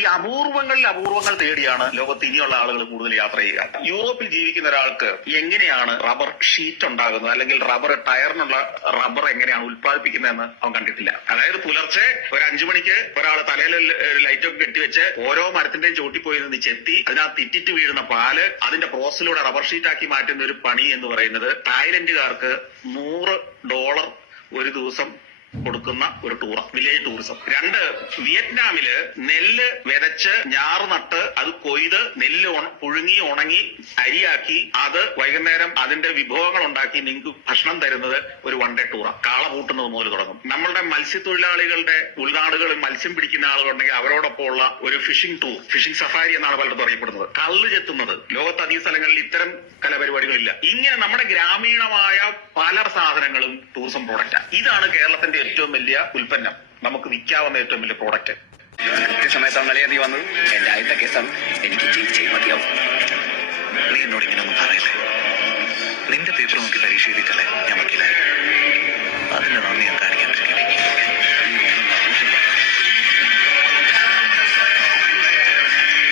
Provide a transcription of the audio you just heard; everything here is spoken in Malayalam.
ഈ അപൂർവങ്ങളിൽ അപൂർവങ്ങൾ തേടിയാണ് ലോകത്ത് ഇനിയുള്ള ആളുകൾ കൂടുതൽ യാത്ര ചെയ്യുക. യൂറോപ്പിൽ ജീവിക്കുന്ന ഒരാൾക്ക് എങ്ങനെയാണ് റബ്ബർ ഷീറ്റ് ഉണ്ടാകുന്നത്? അല്ലെങ്കിൽ റബ്ബർ ടയറിനുള്ള റബ്ബർ എങ്ങനെയാണ് ഉത്പാദിപ്പിക്കുന്നതെന്ന് അവൻ കണ്ടിട്ടില്ല. അതായത് പുലർച്ചെ ഒരു അഞ്ചു മണിക്ക് ഒരാൾ തലയിൽ ലൈറ്റ് ഒക്കെ കെട്ടിവെച്ച് ഓരോ മരത്തിന്റെയും ചോട്ടിൽ പോയി നിന്ന് ചെത്തി അതിനകത്ത് ഇറ്റിറ്റ് വീഴുന്ന പാൽ അതിന്റെ പ്രോസസ്സിലൂടെ റബ്ബർ ഷീറ്റാക്കി മാറ്റുന്ന ഒരു പണി എന്ന് പറയുന്നത് തായ്ലൻഡുകാർക്ക് നൂറ് ഡോളർ ഒരു ദിവസം കൊടുക്കുന്ന ഒരു ടൂർ വില്ലേജ് ടൂറിസം രണ്ട് വിയറ്റ്നാമിൽ നെല്ല് വിതച്ച് ഞാറ് നട്ട് അത് കൊയ്ത് നെല്ല് പുഴുങ്ങി ഉണങ്ങി അരിയാക്കി അത് വൈകുന്നേരം അതിന്റെ വിഭവങ്ങൾ ഉണ്ടാക്കി നിങ്ങൾക്ക് ഭക്ഷണം തരുന്നത് ഒരു വൺ ഡേ ടൂറാണ് കാള പൂട്ടുന്നത് മുതൽ തുടങ്ങും. നമ്മളുടെ മത്സ്യത്തൊഴിലാളികളുടെ ഉൾനാടുകളിൽ മത്സ്യം പിടിക്കുന്ന ആളുകളുണ്ടെങ്കിൽ അവരോടൊപ്പം ഉള്ള ഒരു ഫിഷിംഗ് ടൂർ ഫിഷിംഗ് സഫാരി എന്നാണ് പലരും അറിയപ്പെടുന്നത്. കള്ള് ചെത്തുന്നത്. ലോകത്ത് അധിക സ്ഥലങ്ങളിൽ ഇത്തരം കലാപരിപാടികളില്ല. ഇങ്ങനെ നമ്മുടെ ഗ്രാമീണമായ പല സാധനങ്ങളും ടൂറിസം പ്രോഡക്റ്റാണ് ഇതാണ് കേരളത്തിന്റെ ഏറ്റവും വലിയ ഉൽപ്പന്നം നമുക്ക് വിൽക്കാവുന്ന ഏറ്റവും വലിയ പ്രോഡക്റ്റ് സമയത്താണ് മലയാളി വന്നത്? എന്റെ ആദ്യത്തെ കേസം എനിക്ക് ജയിച്ചേ മതിയാവും. നീ എന്നോട് ഇങ്ങനെ ഒന്നും പറയല്ലേ? നിന്റെ പേപ്പർ നോക്കി പരീക്ഷ എഴുതിയിട്ടല്ലേ ഞാൻ വക്കീലായി? അതിന്റെ നന്ദി